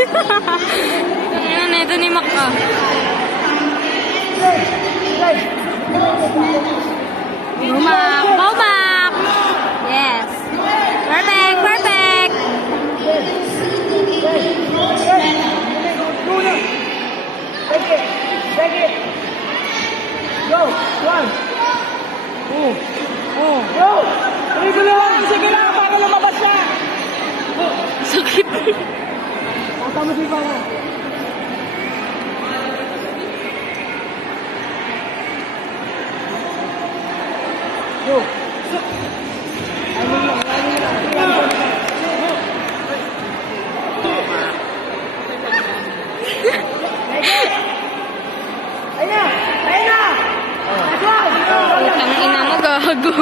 Ayan, ito ni Mac ah. Go Mac! Go Mac! Yes! Perfect! Perfect! Take it. Go. One. Go. Sige lang. Sige lang. Para lumabas siya. Sakit. Tama si Pala. Go. Putang ina mo, gago.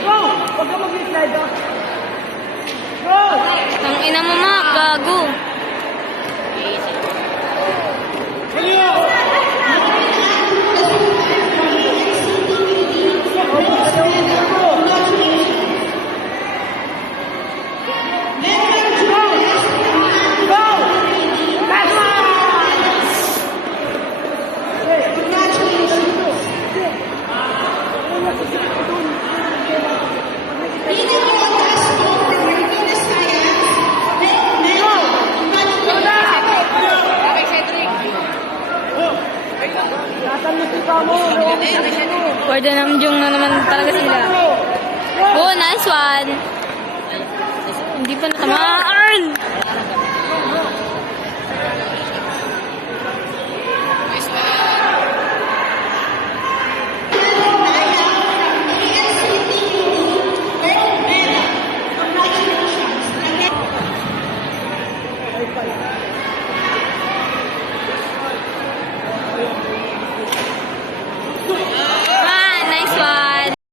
Go! Huwag ka mag-slide ah. Go! Putang ina mo, Mac, gago. Pwede namjong na naman talaga sila. Oh, nice one. Hindi pa natamaan.